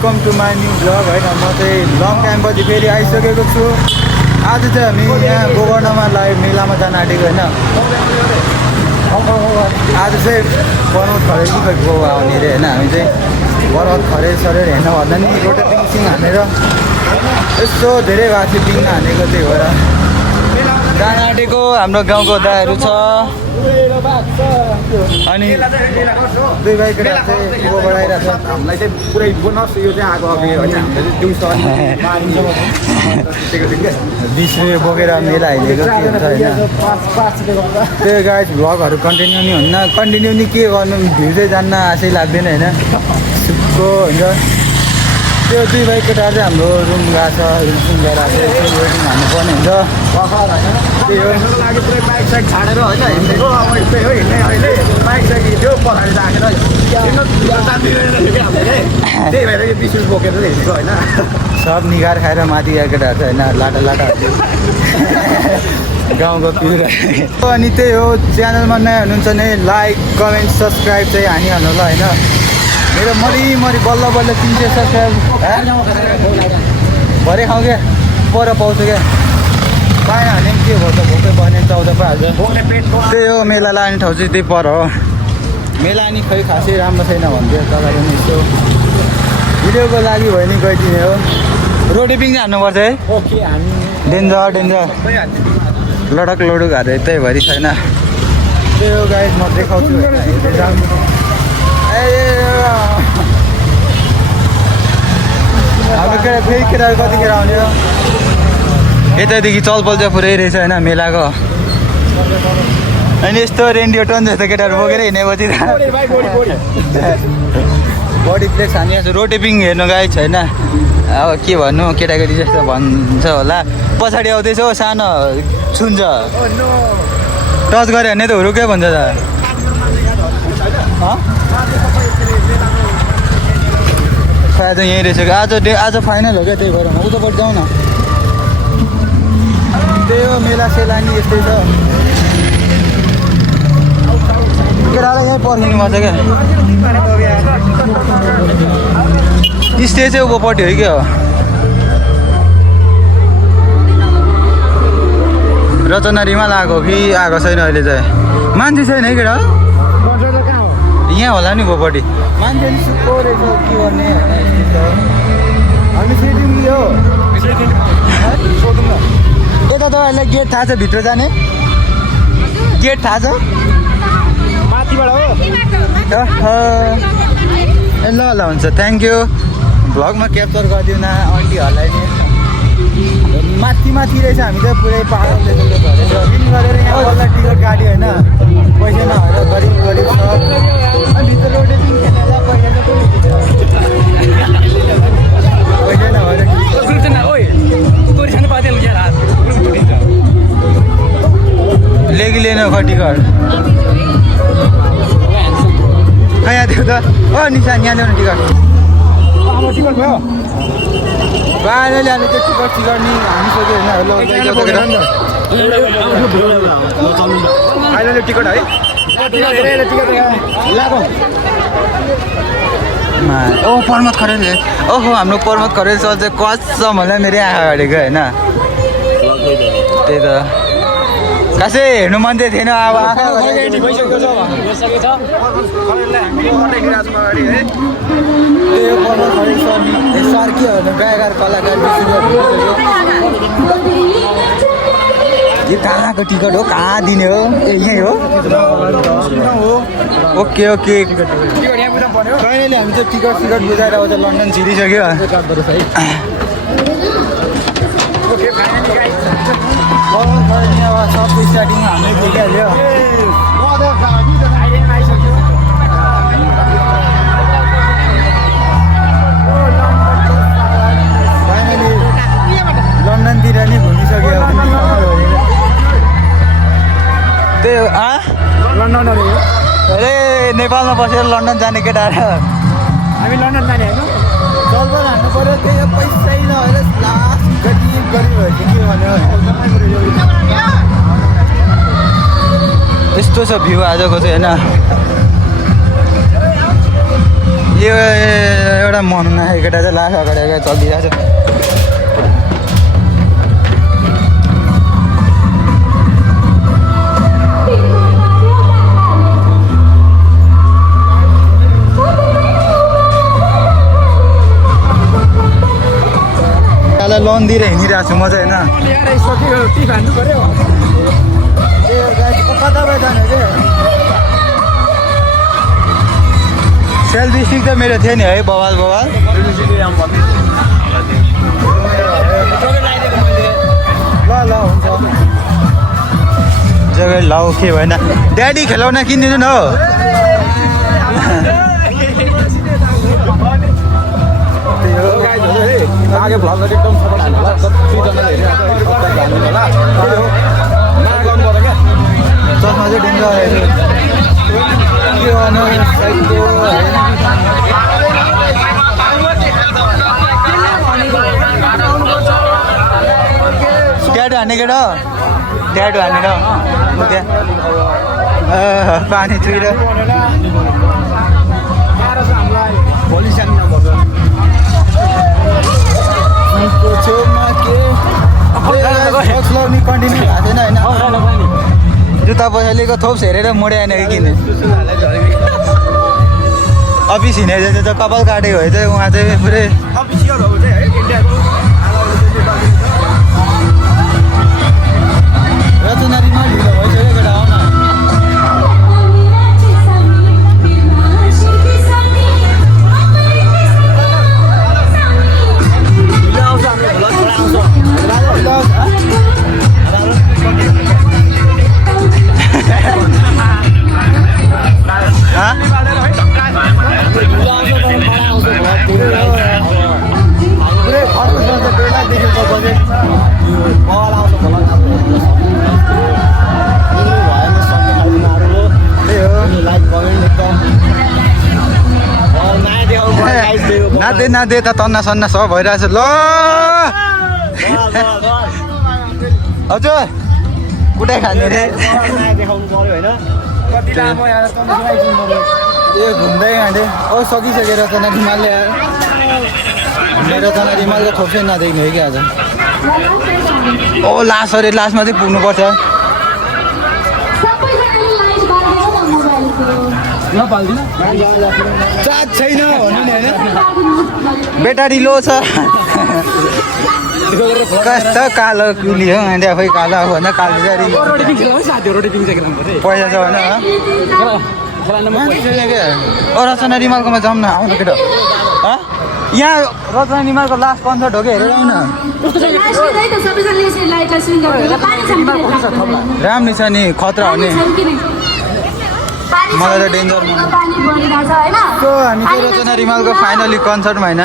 Welcome to my new blog होइन म चाहिँ लङ टाइमपछि फेरि आइसकेको छु। आज चाहिँ हामी यहाँ गोकर्णमा लाइभ मेलामा जान आँटेको होइन। आज चाहिँ पर्वत खरेल गएको आउने अरे होइन। हामी चाहिँ पर्वत खरेल सरेर हेर्न भन्दा नि एउटा पिङ हानेर यस्तो धेरै भएको थियो पिङ हानेको, त्यही भएर जान आँटेको। हाम्रो गाउँको दाहरू छ अनि दुई भाइ केटा चाहिँ उँभोबाट आइरहेको छ। हामीलाई चाहिँ पुरै बोनस यो चाहिँ आएको अघि होइन। हामीले चाहिँ दिउँसो 20 रुपियाँ बोकेर मेला हिँडेको के हुन्छ होइन। त्यो गाइज भ्लगहरू कन्टिन्यू नि हुन्न, कन्टिन्यू नि के गर्नु, भ्यू चाहिँ जान्न आशै लाग्दैन होइन। सुक्को हुन्छ। त्यो दुई भाइ केटा चाहिँ हाम्रो रुम गएको छ, रुम गएर चाहिँ वेटिङ हान्नुपर्ने हुन्छ। त्यही हो लागि पुरै बाइक साइक छाडेर होइन हिँडेको। अब यस्तै हो हिँड्ने अहिले बाइक साइक हिँड्यो पछाडि राखेर त्यही भएर यो 20 रुपियाँ बोकेर हिँडेको होइन। सब निगार खाएर माथि गएको केटाहरू चाहिँ होइन, लाटा लाटा गाउँको पिउरा। अनि त्यही हो, च्यानलमा नयाँ हुनुहुन्छ भने लाइक कमेन्ट सब्सक्राइब चाहिँ हानिहाल्नु ल होइन। मेरो मरि बल्ल बल्ल 300 सब्सक्राइब भरे खाउँ क्या, पर पाउँछु क्या। पाएन भने पनि के भन्छ, भोकै भने 14 पाइहाल्छ। त्यही हो, मेला लाने ठाउँ चाहिँ त्यही पर हो। मेला नि खै खासै राम्रो छैन भन्थ्यो, तर पनि यसो भिडियोको लागि भयो नि गइदिने हो। रोटी पिङ हान्नुपर्छ है, डेन्जर लडक लडुकहरू त्यही भरि छैन। त्यही हो गाइस, म देखाउँछु हाम्रो केटा फेरि केटाहरू कतिखेर आउने हो। यतादेखि चलपल चाहिँ पुरै रहेछ होइन मेलाको। अनि यस्तो रेन्डियो टन जस्तो केटाहरू बोकेर हिँडेपछि बडी प्लेट हानिरहेको छ। रोटी पिङ हेर्नु गाई छैन, अब के भन्नु, केटाकेटी जस्तो भन्छ होला। पछाडि आउँदैछ हो, सानो छुन्छ, टच गऱ्यो भने त हुरुकै भन्छ त। आज यहीँ रहेछ, आज फाइनल हो क्या, त्यही भएर उतापट्टि जाउँ न। त्यही हो, मेला सेला नि यस्तै छ। केटालाई यहीँ पर्खिनु पर्छ क्या। स्टेज चाहिँ उँभोपट्टि हो क्या। रचना रिमाल आएको कि आएको छैन अहिले चाहिँ, मान्छे छैन है केटा। यहाँ होला नि उँभोपट्टि मान्छे नि सुक्को रहेछ, के गर्ने हामी सेटिङ हो। सोधौँ न, यता तपाईँहरूलाई गेट थाहा छ भित्र जाने? गेट थाहा छ माथिबाट हो। ए ल ल हुन्छ, थ्याङ्क यू। भ्लगमा क्याप्चर गरिदिउँ न आन्टीहरूलाई नि। माथि रहेछ, हामी चाहिँ पुरै पाहाड लेभलको झरेछ। दिन गरेर यहाँ बल्ल टिकट काट्यो होइन, पैसा नभएर गरिब छ। अनि भित्र रोटी पिङ खेल्नेलाई पैसा चाहिँ पैसा नभएर लेगी लिनु खै टिकट खै यहाँ थियो त। ओ निशान यहाँ ल्याउनु टिकट भयो। बाहिर ल्यानु त्यो टिकट नि हानिसक्यो होइन। अहिले टिकट है ओ पर्वत खरेल। ओहो, हाम्रो पर्वत खरेल सर चाहिँ कसम होला मेरै आँखा अगाडिको होइन। त्यही त खासै हेर्नु मन चाहिँ थिएन। अब आँखा सर के हो गायककार कलाकार यो कहाँको टिकट हो, कहाँ दिने हो? ए यहीँ हो। ओके फाइनली हामी चाहिँ टिकट बुझाएर आउँछ, लन्डन छिरिसक्यो। सबको स्टार्टिङ हाम्रै पुगिहाल्यो। फाइनली लन्डनतिर नि घुमिसक्यो। त्यही हो लन्डनहरू अरे नेपालमा बसेर लन्डन जाने केटाहरू। हामी लन्डन जाने होइन, जलबल हान्नु पऱ्यो। त्यही पैसै नभएर लास्ट गरिब भएपछि के भन्यो। यस्तो छ भ्यू आजको चाहिँ होइन। यो एउटा मन नआएको केटा चाहिँ लाख अगाडि अगाडि चलिरहेको छ। लोन दिएर हिँडिरहेको छु म चाहिँ होइन। सेल्फी स्टिक त मेरो थियो नि है बवाल बवाल। ल हुन्छ जग्गा लाऊ के भएन। ड्याडी खेलाउन किनिदिनु न हौ। आगे भ्लग एकदम सफल हाल्नु होला। 3 जनाले हेरिरहेको होला। चस्मा चाहिँ डेन्जर ट्याटो हान्ने केटा ट्याटो हानेर त्यहाँ पानी चुहिर भोलि सानो नभएको छेउमा के लगाउने कन्टिन्यू भएको छैन होइन। जुत्ता पछाडिको थोप्स हेरेर मोडाएन कि किने अफिस हिँडेर चाहिँ त कपाल काटेको भए चाहिँ उहाँ चाहिँ पुरै अफिसियलहरू चाहिँ है इन्डियाको रचनारीमा ढिलो भइसक्यो केटा आउन। नादे त तन्ना सन्ना सब भइरहेछ। ल हजुर कुटै खाने रे देखाउनु पर्यो होइन। कति लामो यहाँ ए घुम्दै खाँदै ओ सकिसक्यो रचना रिमालले रचना रिमालको थोप्सै नदेख्ने हो कि आज। ओ लास्ट अरे लास्टमा चाहिँ पुग्नुपर्छ। चार्ज छैन भन्नु नि होइन। ब्याट्री लो छ। कस्तो कालो कुली हो अनि आफै कालो भन्दा कालो चाहिँ पैसा छ भने ओ रचना रिमालकोमा जाउँ न आउनु केटा। यहाँ रचना रिमालको लास्ट कन्सर्ट हो कि हेरेर आउन। राम्रो छ नि खतरा हो नि। मलाई त डेन्जर हामी चाहिँ रचना रिमालको फाइनली कन्सर्टमा होइन।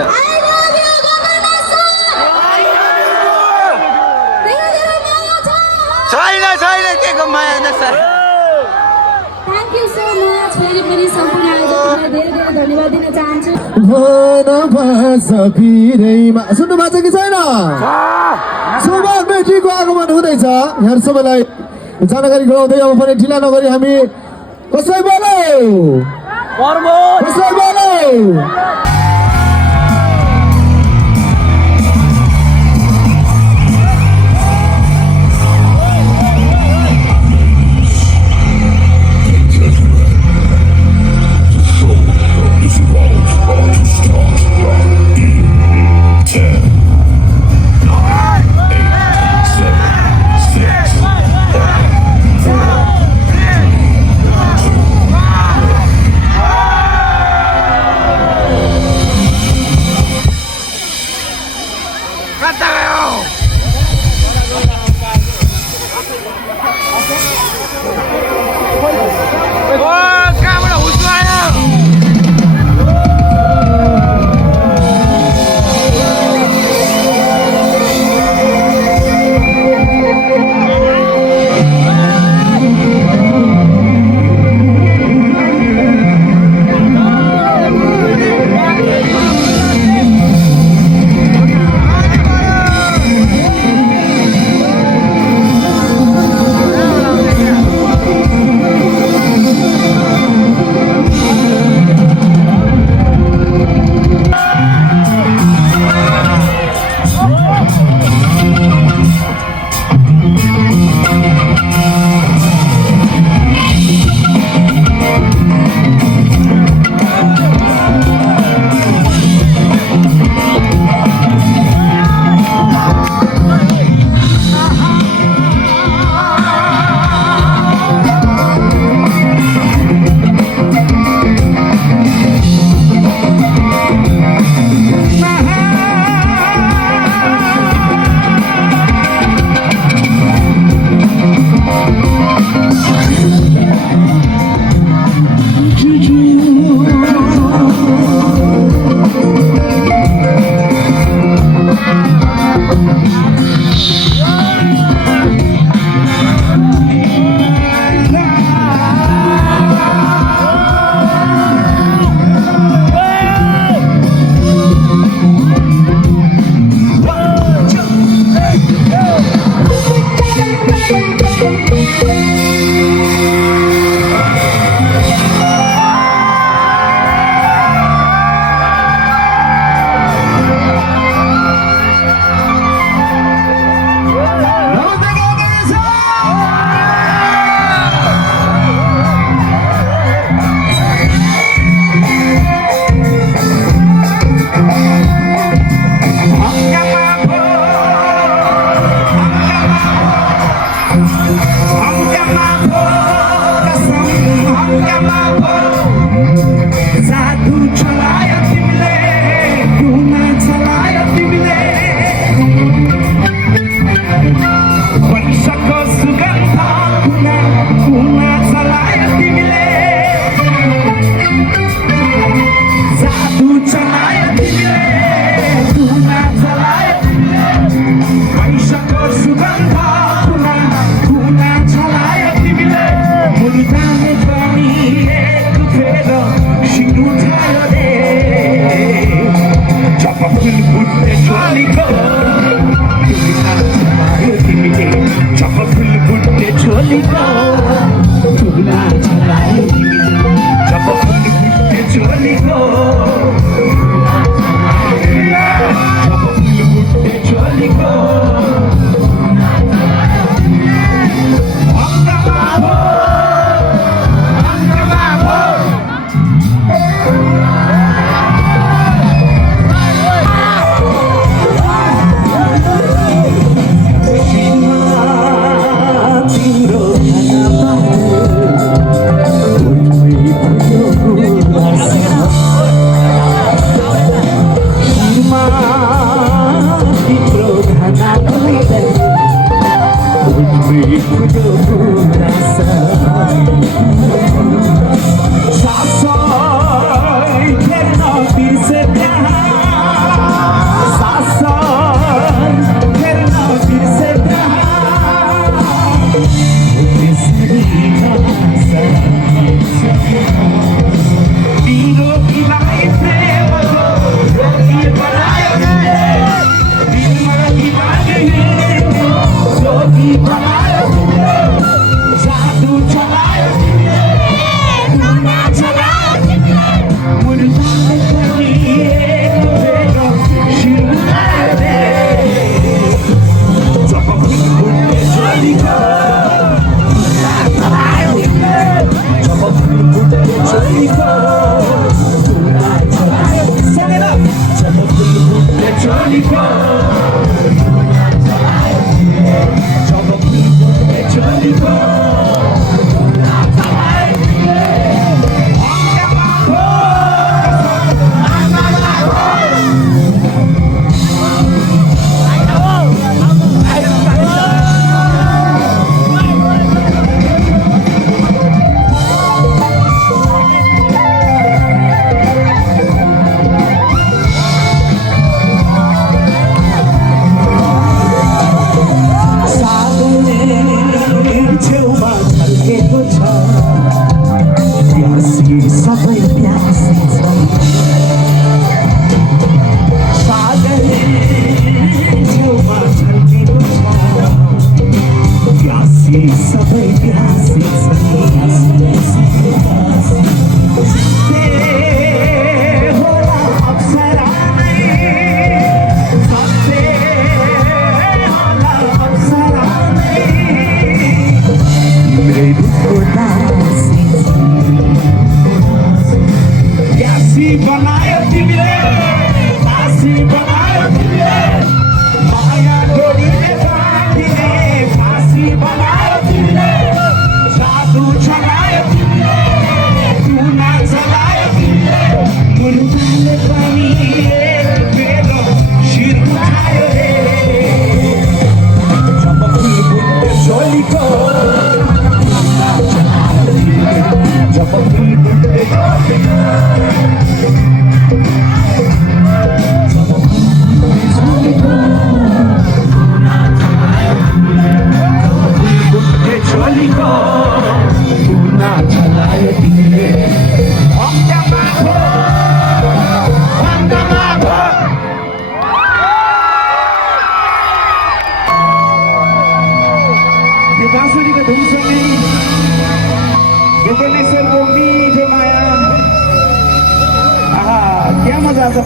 अहिले छैन छैन के को माया नसा थ्याङ्क यू सो मच फेरि पनि सम्पूर्ण आयोजकहरूलाई धेरै धेरै धन्यवाद दिन चाहन्छु सुन्नु भएको छ कि छैन सुमन बेटीको आगमन हुँदैछ यहाँ सबैलाई जानकारी गराउँदै अब पनि ढिला नगरी हामी कसै बोलौ कसै बोलौ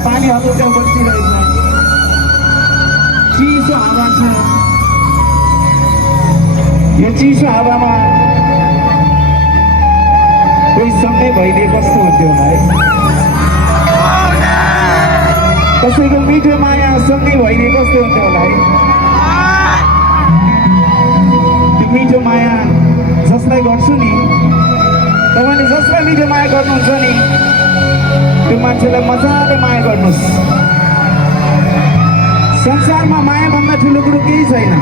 पानी हल्का बसिरहेछ चिसो हावा छ यो चिसो हावामा कोही सँगै भइदिए कस्तो हुन्थ्यो है कसैको मिठो माया सँगै भइदिए कस्तो हुन्थ्यो होला है त्यो मिठो माया जसलाई गर्छु नि तपाईँले जसलाई मिठो माया गर्नुहुन्छ नि त्यो मान्छेलाई मजाले माया गर्नुहोस् संसारमा माया भन्दा ठुलो कुरो केही छैन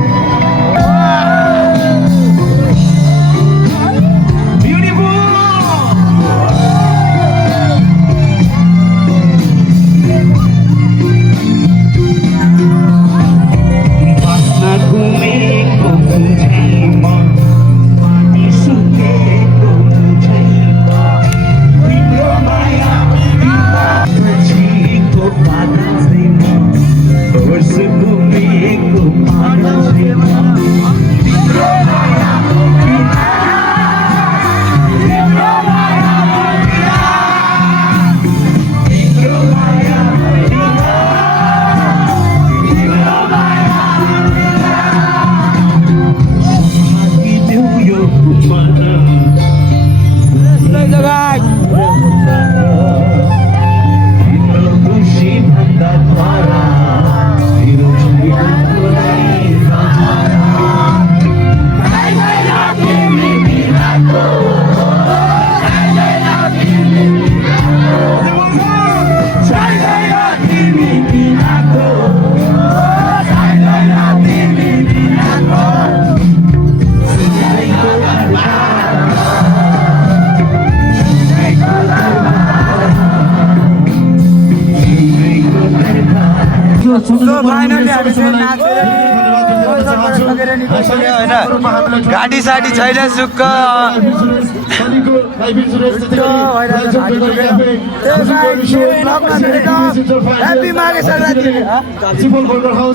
गाडी साडी छैन सुक्क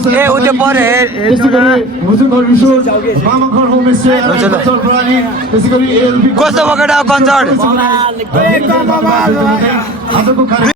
ए उ त्यो परे कस्तो पकड कन्सर्ट